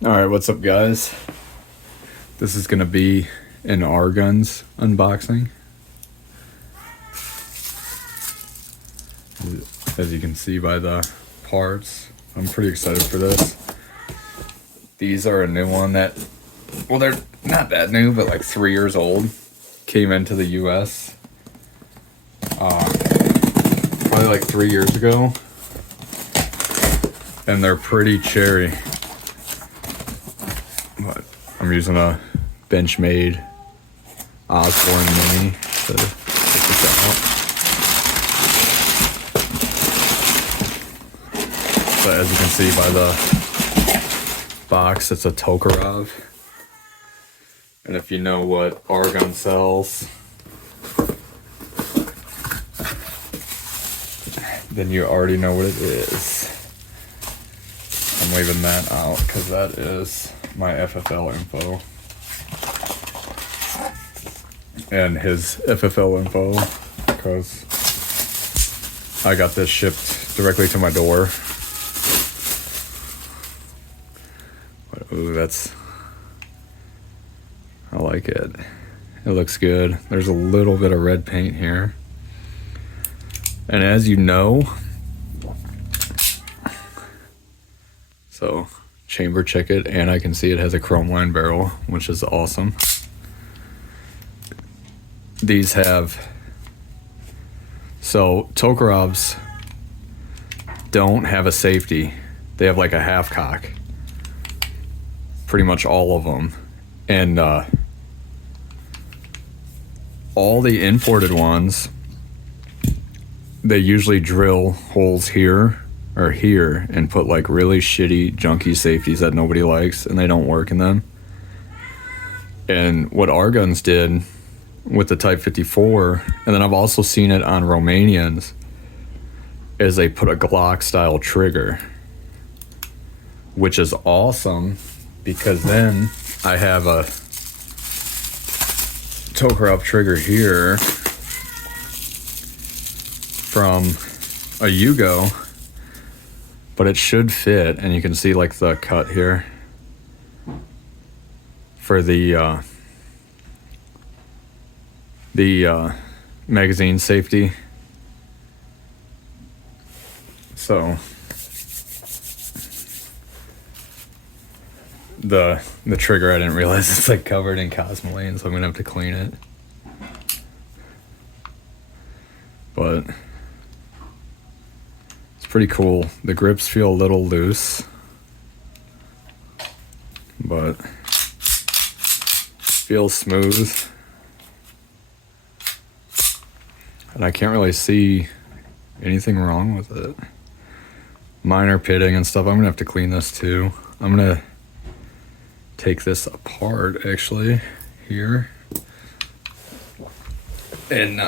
Alright, what's up guys? This is gonna be an R-Guns unboxing. As you can see by the parts, I'm pretty excited for this. These are a new one that, well, they're not that new, but like 3 years old. Came into the US probably like 3 years ago. And they're pretty cherry. But I'm using a Benchmade Osborne Mini to check this out. So as you can see by the box, it's a Tokarev. And if you know what R-Gun sells, then you already know what it is. I'm leaving that out because that is my FFL info. And his FFL info, because I got this shipped directly to my door. But, ooh, I like it. It looks good. There's a little bit of red paint here. And as you know, so chamber check it, and I can see it has a chrome line barrel, which is awesome. These have, so Tokarevs don't have a safety. They have like a half cock. Pretty much all of them. And all the imported ones, they usually drill holes here or here and put like really shitty, junky safeties that nobody likes, and they don't work in them. And what R-Guns did with the Type 54, and then I've also seen it on Romanians, is they put a Glock style trigger, which is awesome because then I have a Tokarev trigger here from a yugo, but it should fit, and you can see like the cut here for the magazine safety. So the trigger, I didn't realize it's like covered in cosmoline, so I'm gonna have to clean it. But it's pretty cool. The grips feel a little loose, but feels smooth. And I can't really see anything wrong with it. Minor pitting and stuff. I'm gonna have to clean this too. I'm gonna take this apart actually here and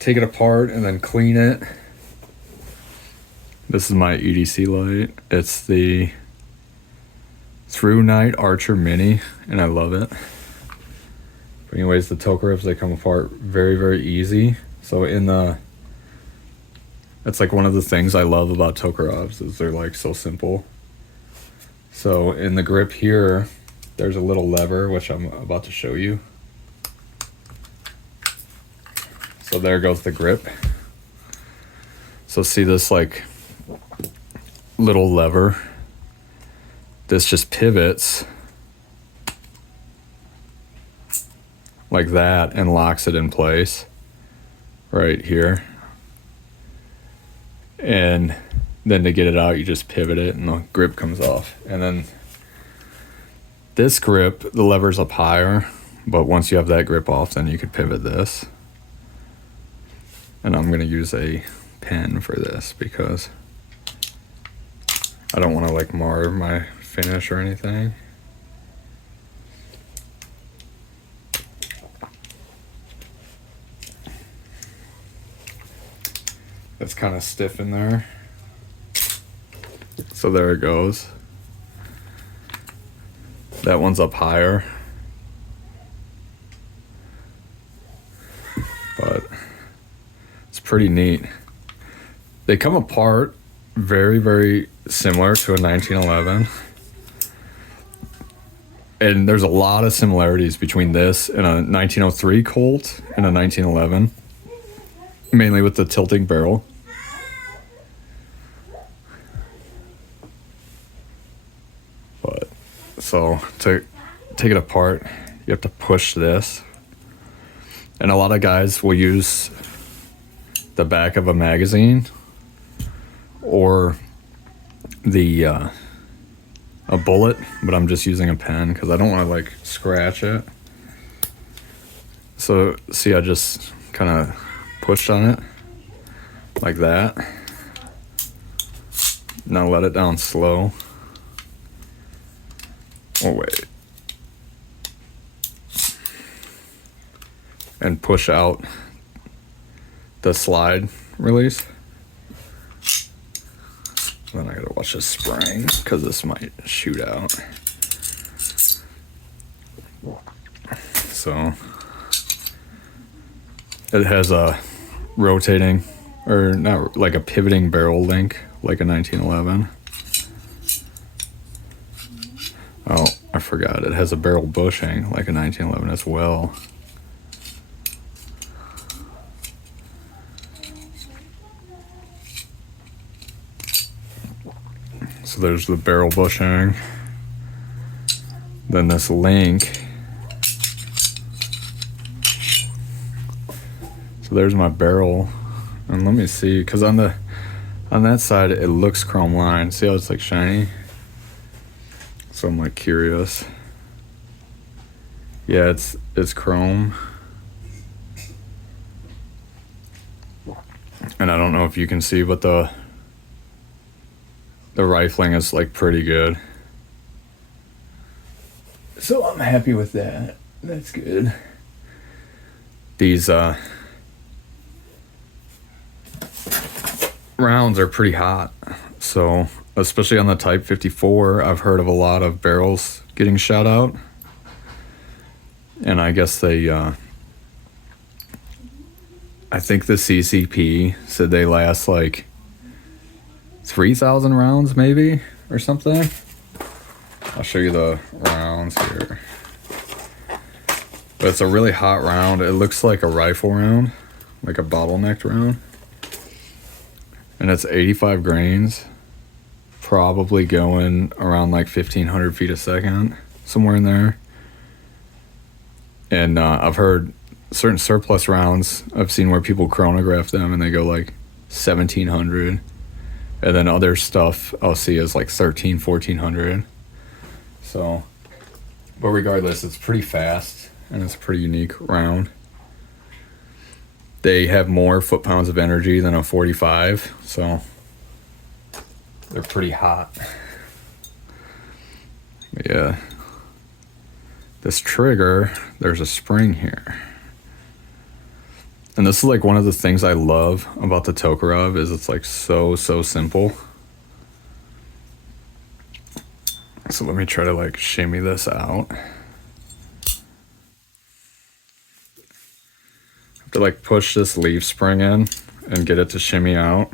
take it apart and then clean it. This is my EDC light. It's the Through Night Archer Mini, and I love it. But anyways, the Tokarevs, they come apart very, very easy. So that's like one of the things I love about Tokarevs, is they're like so simple. So in the grip here, there's a little lever, which I'm about to show you. So there goes the grip. So see this like little lever? This just pivots like that and locks it in place right here. And then to get it out, you just pivot it and the grip comes off. And then this grip, the lever's up higher, but once you have that grip off, then you could pivot this. And I'm gonna use a pen for this because I don't wanna like mar my finish or anything. It's kind of stiff in there. So there it goes. That one's up higher. But it's pretty neat. They come apart very, very similar to a 1911. And there's a lot of similarities between this and a 1903 Colt and a 1911, mainly with the tilting barrel. But so to take it apart, you have to push this. And a lot of guys will use the back of a magazine or the a bullet, but I'm just using a pen because I don't want to like scratch it. So see, I just kind of pushed on it like that. Now let it down slow. Oh wait. And push out the slide release. Then I gotta watch this spring because this might shoot out. So it has a rotating, or not, like a pivoting barrel link, like a 1911. Oh, I forgot. It has a barrel bushing like a 1911 as well. So there's the barrel bushing. Then this link. So there's my barrel. And let me see, because on that side it looks chrome lined. See how it's like shiny? So I'm like curious. Yeah, it's chrome. And I don't know if you can see, but the rifling is like pretty good. So I'm happy with that. That's good. These rounds are pretty hot. So especially on the Type 54, I've heard of a lot of barrels getting shot out. And I guess they I think the CCP said they last like 3,000 rounds maybe or something. I'll show you the rounds here. But it's a really hot round. It looks like a rifle round, like a bottlenecked round. And it's 85 grains, probably going around like 1,500 feet a second, somewhere in there. And I've heard certain surplus rounds, I've seen where people chronograph them and they go like 1,700. And then other stuff I'll see is like 1,300, 1,400. So, but regardless, it's pretty fast and it's a pretty unique round. They have more foot-pounds of energy than a 45, so they're pretty hot. Yeah. This trigger, there's a spring here. And this is like one of the things I love about the Tokarev is it's like so simple. So let me try to like shimmy this out. I have to like push this leaf spring in and get it to shimmy out.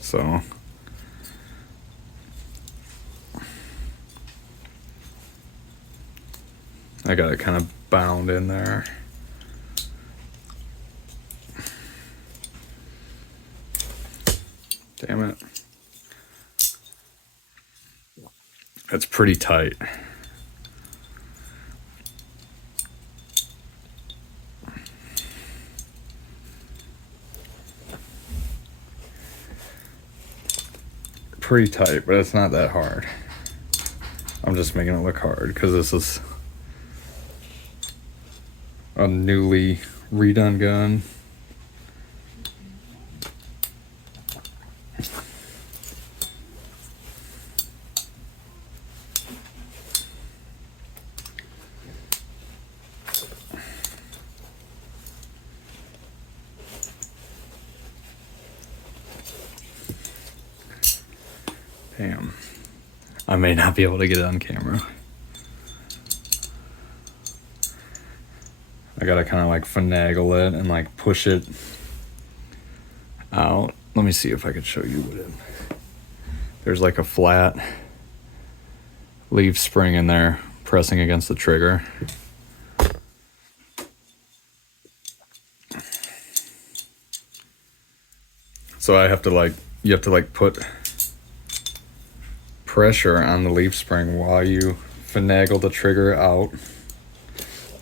So I got it kind of bound in there. Damn it. It's pretty tight. Pretty tight, but it's not that hard. I'm just making it look hard because this is a newly redone gun. Damn. I may not be able to get it on camera. I gotta kind of like finagle it and like push it out. Let me see if I could show you what it. There's like a flat leaf spring in there pressing against the trigger. So I have to like, you have to like put pressure on the leaf spring while you finagle the trigger out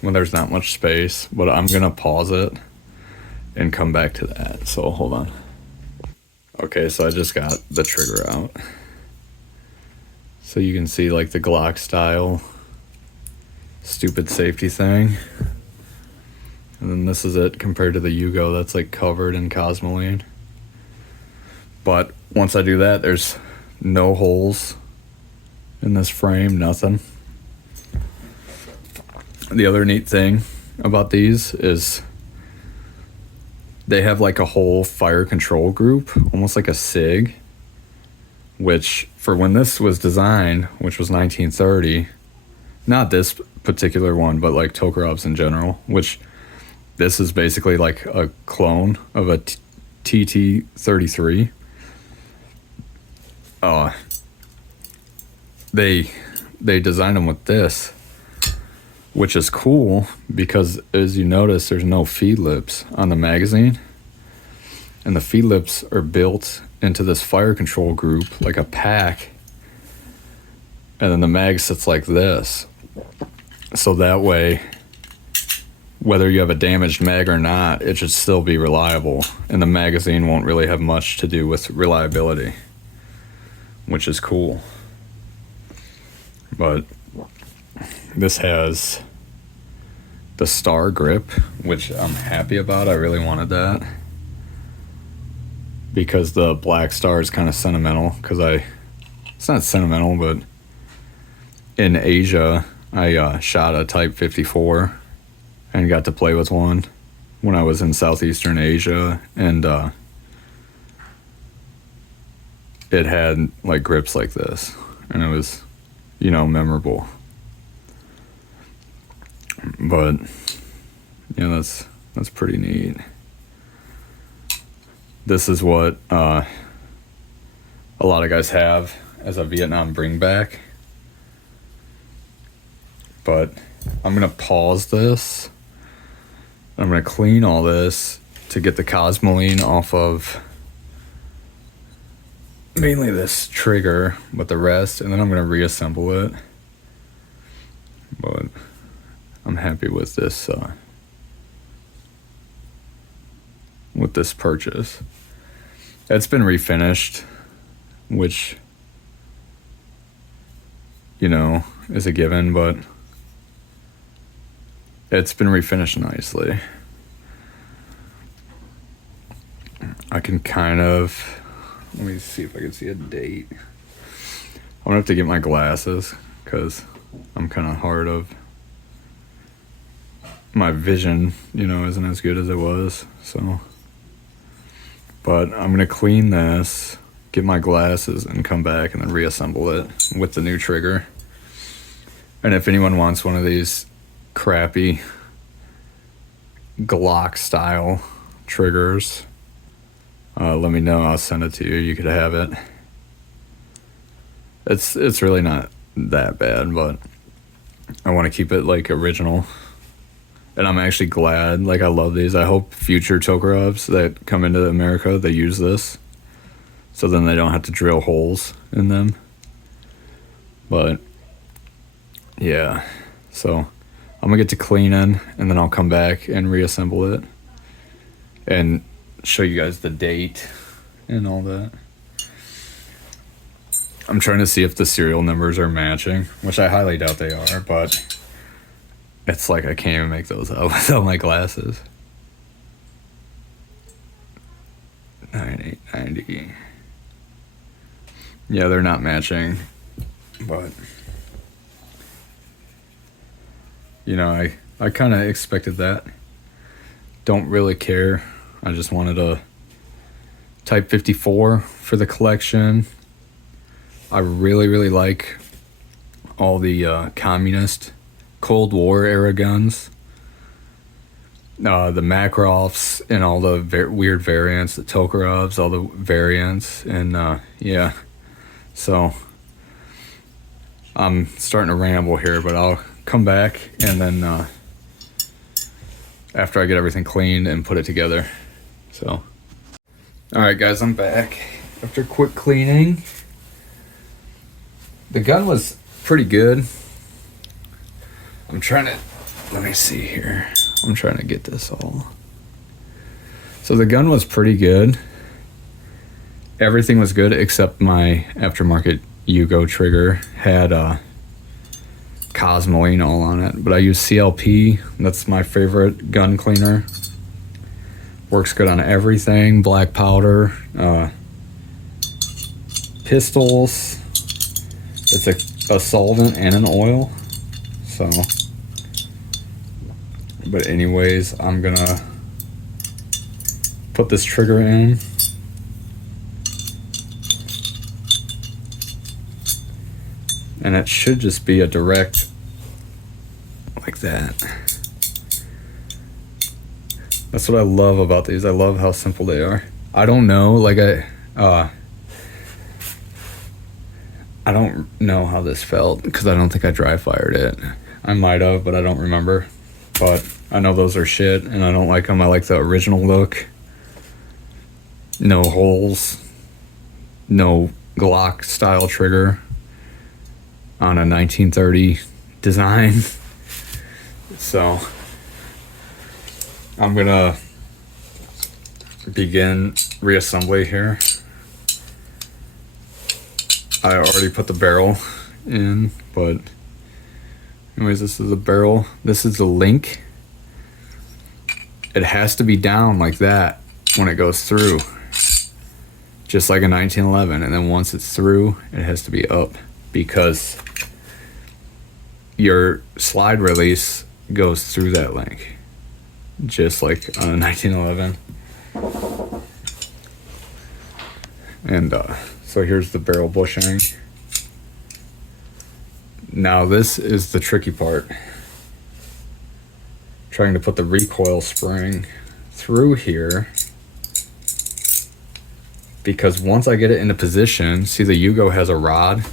when there's not much space. But I'm gonna pause it and come back to that. So hold on. Okay, so I just got the trigger out. So you can see like the Glock style stupid safety thing. And then this is it compared to the Yugo that's like covered in cosmoline. But once I do that, there's no holes in this frame, nothing. The other neat thing about these is they have like a whole fire control group, almost like a SIG, which for when this was designed, which was 1930, not this particular one, but like Tokarevs in general, which this is basically like a clone of a TT-33. They designed them with this, which is cool because as you notice, there's no feed lips on the magazine, and the feed lips are built into this fire control group like a pack, and then the mag sits like this, so that way whether you have a damaged mag or not, it should still be reliable, and the magazine won't really have much to do with reliability, which is cool. But this has the star grip, which I'm happy about. I really wanted that because the black star is kind of sentimental, because it's not sentimental, but in Asia I shot a Type 54 and got to play with one when I was in Southeastern Asia, and it had like grips like this, and it was, you know, memorable. But yeah, that's pretty neat. This is what a lot of guys have as a Vietnam bring back. But I'm gonna pause this. I'm gonna clean all this to get the cosmoline off of mainly this trigger, but the rest, and then I'm gonna reassemble it. But I'm happy with this purchase. It's been refinished, which, you know, is a given, but it's been refinished nicely. I can kind of, let me see if I can see a date. I'm gonna have to get my glasses because I'm kind of hard of, my vision, you know, isn't as good as it was, so. But I'm gonna clean this, get my glasses, and come back and then reassemble it with the new trigger. And if anyone wants one of these crappy Glock style triggers, let me know. I'll send it to you. You could have it. It's really not that bad, but I want to keep it like original. And I'm actually glad. Like, I love these. I hope future Tokarevs that come into America, they use this, so then they don't have to drill holes in them. But yeah, so I'm gonna get to cleaning, and then I'll come back and reassemble it and show you guys the date and all that. I'm trying to see if the serial numbers are matching, which I highly doubt they are, but it's like I can't even make those out without my glasses. 9890. Yeah, they're not matching, but you know, I kind of expected that. Don't really care. I just wanted a Type 54 for the collection. I really, really like all the communist Cold War era guns. the Makarovs and all the weird variants, the Tokarevs, all the variants, and yeah. So I'm starting to ramble here, but I'll come back and then after I get everything cleaned and put it together. So, all right, guys, I'm back after quick cleaning. The gun was pretty good. I'm trying to, let me see here. I'm trying to get this all. So the gun was pretty good. Everything was good except my aftermarket Yugo trigger had Cosmoline all on it. But I use CLP. That's my favorite gun cleaner. Works good on everything. Black powder, pistols. It's a solvent and an oil. So, but anyways, I'm gonna put this trigger in. And it should just be a direct, like that. That's what I love about these. I love how simple they are. I don't know, like I don't know how this felt because I don't think I dry fired it. I might have, but I don't remember. But I know those are shit and I don't like them. I like the original look. No holes. No Glock style trigger on a 1930 design. So I'm gonna begin reassembly here. I already put the barrel in, but anyways, this is the barrel. This is the link. It has to be down like that when it goes through, just like a 1911. And then once it's through, it has to be up because your slide release goes through that link, just like on a 1911. And so here's the barrel bushing. Now this is the tricky part. Trying to put the recoil spring through here, because once I get it into position, see the Yugo has a rod.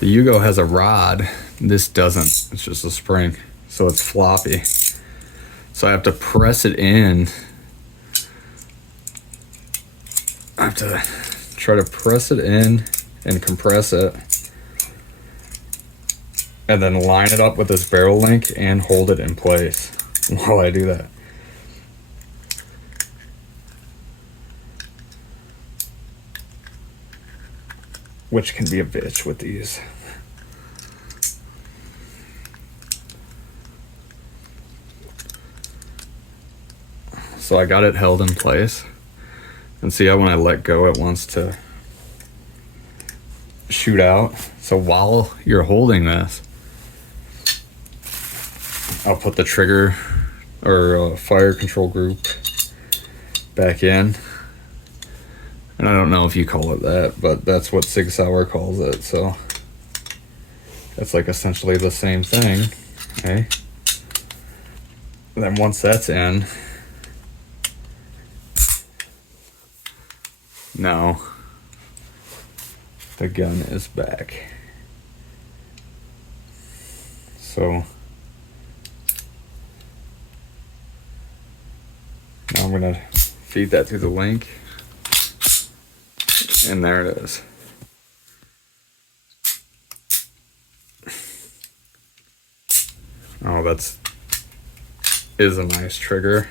The Yugo has a rod. This doesn't. It's just a spring. So it's floppy. So I have to press it in. I have to try to press it in and compress it. And then line it up with this barrel link and hold it in place while I do that. Which can be a bitch with these. So I got it held in place. And see how when I let go, it wants to shoot out. So while you're holding this, I'll put the trigger or fire control group back in. And I don't know if you call it that, but that's what Sig Sauer calls it. So that's like essentially the same thing. Okay. And then once that's in, now the gun is back. So now I'm gonna feed that through the link. And there it is. Oh, is a nice trigger.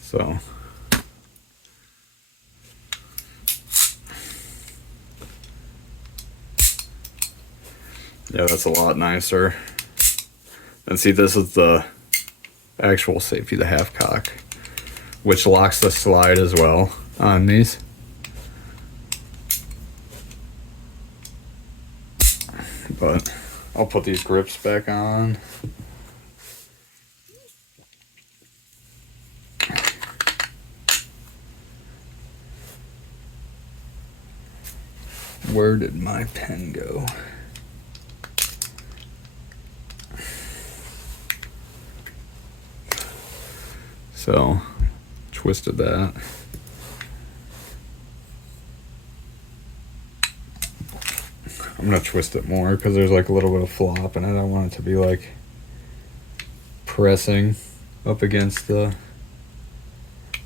So yeah, that's a lot nicer. And see, this is the actual safety, the half cock, which locks the slide as well on these. But I'll put these grips back on. Where did my pen go? So, twisted that. I'm gonna twist it more because there's like a little bit of flop and I don't want it to be like pressing up against the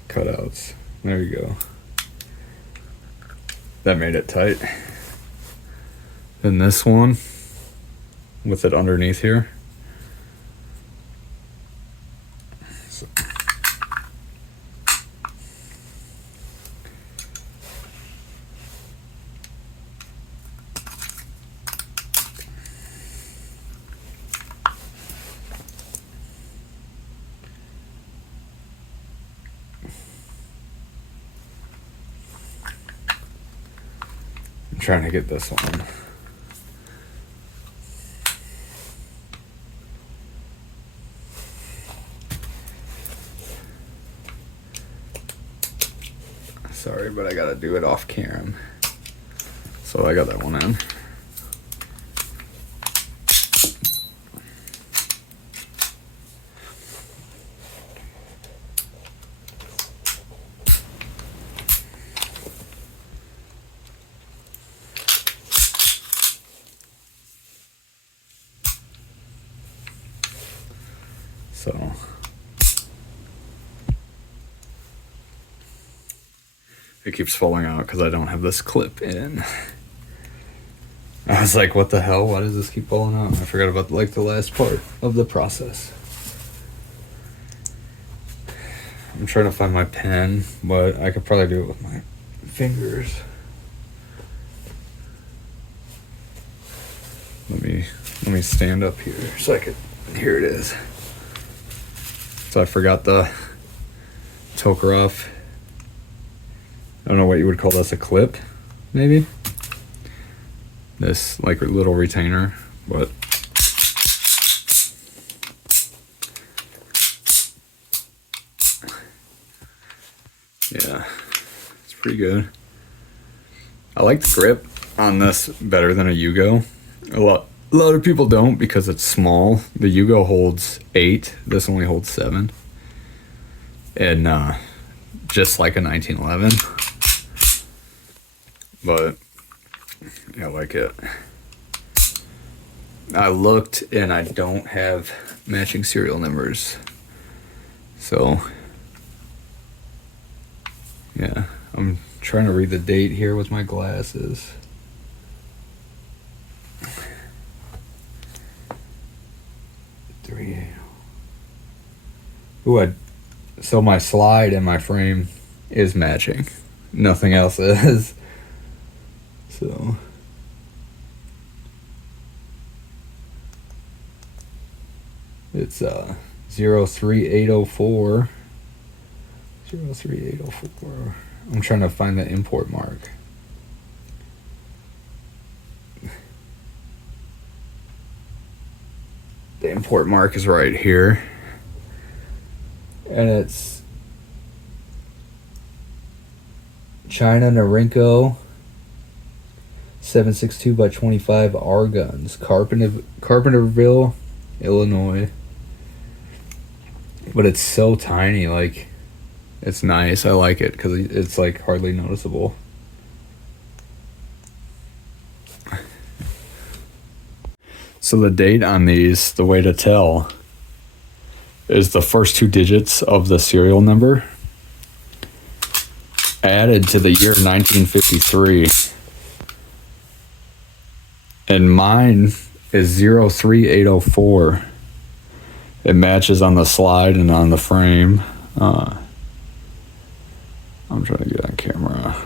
cutouts. There you go. That made it tight. Then this one with it underneath here. So. I'm trying to get this one. Sorry, but I gotta do it off cam. So I got that one in. So it keeps falling out because I don't have this clip in. I was like, what the hell? Why does this keep falling out? I forgot about like the last part of the process. I'm trying to find my pen, but I could probably do it with my fingers. Let me stand up here so I could. Here it is. So I forgot the Tokarev. I don't know what you would call this, a clip, maybe? This like little retainer, but yeah, it's pretty good. I like the grip on this better than a yugo. A lot of people don't because it's small. The yugo holds 8. This only holds 7. And just like a 1911. But yeah, I like it. I looked and I don't have matching serial numbers. So yeah, I'm trying to read the date here with my glasses. Ooh, so my slide and my frame is matching. Nothing else is. So it's 03804. 03804. I'm trying to find the import mark. The import mark is right here. And it's China Narinko 762 by 25 R guns, Carpenterville, Illinois. But it's so tiny, like it's nice. I like it because it's like hardly noticeable. So the date on these, the way to tell is the first 2 digits of the serial number added to the year 1953. And mine is 03804. It matches on the slide and on the frame. I'm trying to get on camera.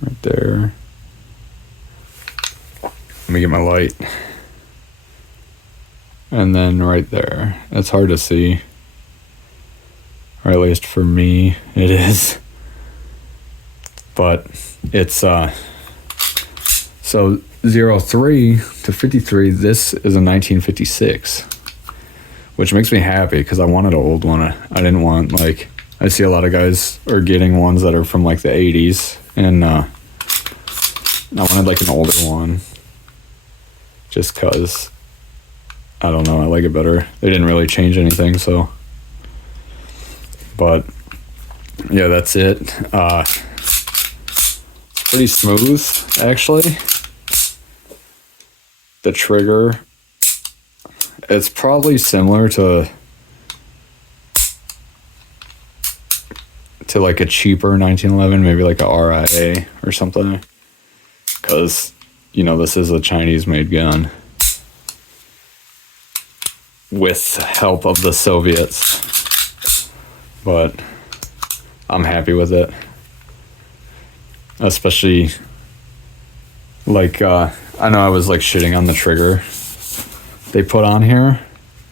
Right there. Let me get my light. And then right there. It's hard to see. Or at least for me, it is. But it's, so 03 to 53, this is a 1956. Which makes me happy because I wanted an old one. I didn't want, like, I see a lot of guys are getting ones that are from like the 80s. And I wanted like an older one. Just cause, I don't know, I like it better. They didn't really change anything, so. But, yeah, that's it. It's pretty smooth, actually. The trigger, it's probably similar to like a cheaper 1911, maybe like a RIA or something. Because, you know, this is a Chinese-made gun with help of the Soviets. But I'm happy with it. Especially, like, I know I was, like, shitting on the trigger they put on here.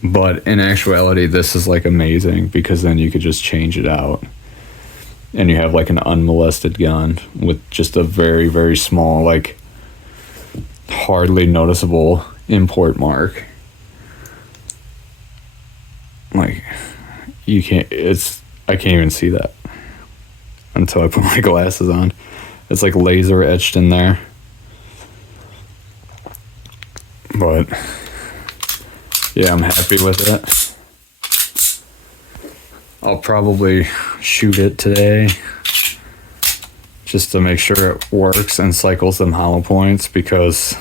But in actuality, this is, like, amazing. Because then you could just change it out. And you have, like, an unmolested gun with just a very, very small, like, hardly noticeable import mark. Like, you can't, I can't even see that until I put my glasses on. It's, like, laser etched in there. But, yeah, I'm happy with it. I'll probably shoot it today just to make sure it works and cycles them hollow points, because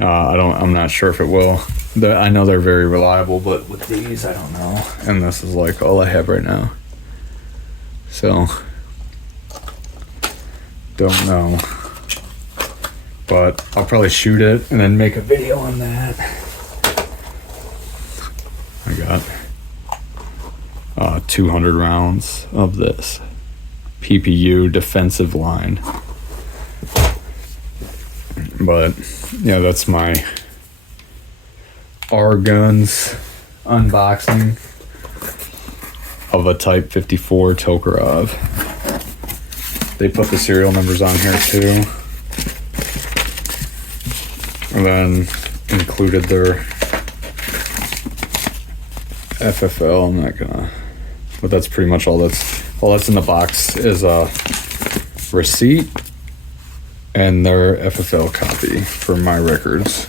I'm not sure if it will. I know they're very reliable, but with these I don't know. And this is like all I have right now, so don't know. But I'll probably shoot it and then make a video on that. I got 200 rounds of this PPU defensive line. But yeah, that's my R guns unboxing of a Type 54 Tokarev. They put the serial numbers on here too, and then included their FFL. I'm not gonna, but that's pretty much all that's in the box is a receipt and their FFL copy for my records.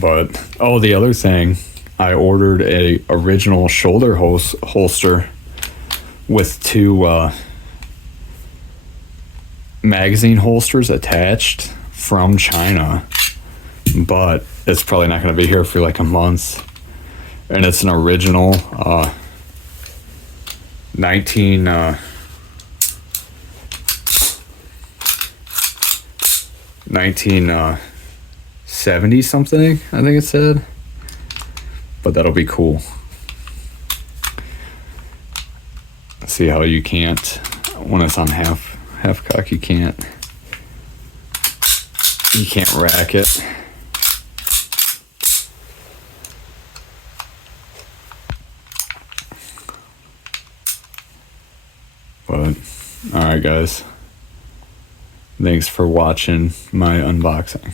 But the other thing, I ordered a original shoulder holster with two magazine holsters attached from China, but it's probably not going to be here for like a month. And it's an original 1970 something, I think it said. But that'll be cool. See how you can't, when it's on half cock, you can't rack it. But alright guys, thanks for watching my unboxing.